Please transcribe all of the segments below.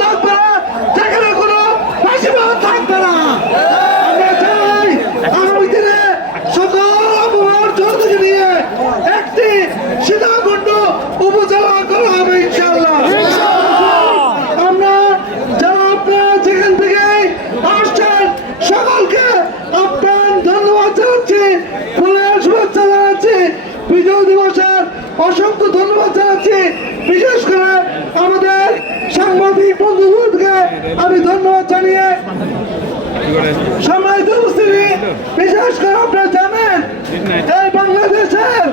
থাকবে যেখানে কোনো ফাঁসিবাদ থাকবে না। আমরা চাই আগামী দিনে সকল আবহাওয়ার জনতাকে নিয়ে একটি সীতাকুণ্ড উপজেলা করা হবে আমরা যারা আপনারা যেখান থেকে আসছেন সকলকে আপনার ধন্যবাদ জানাচ্ছি ফুলের শুভেচ্ছা জানাচ্ছি বিজয় দিবসের অসংখ্য ধন্যবাদ জানাচ্ছি। বিশেষ করে আমাদের সাংবাদিক আমি ধন্যবাদ জানিয়ে সম্মানিত উপস্থিতি বিশেষ করে আপনারা জানেন, এই বাংলাদেশের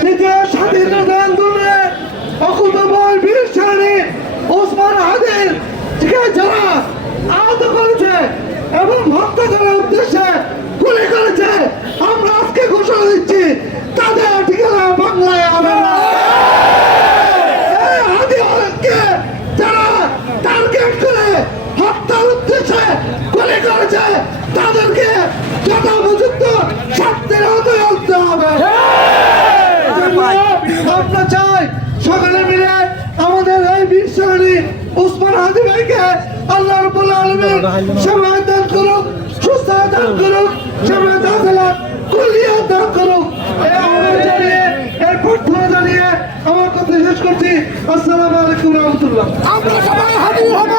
দ্বিতীয় স্বাধীনতা আন্দোলনে অকুতবল বীর সেনানী ওসমান হাদির যারা আহত করেছে এবং হত্যা করার উদ্দেশ্যে আমরা চাই সকালে মিলে আমাদের এই বিশ্বরী উসমান হাদি ভাইকে আল্লাহ সময় দান করুক সুস্থ দান করুক, সময় দান কুলিয়া দান করুক। আমার কথা শেষ করছি। আসসালামু আলাইকুম রহমতুল্লাহ। আমরা সবাই হাজির হব।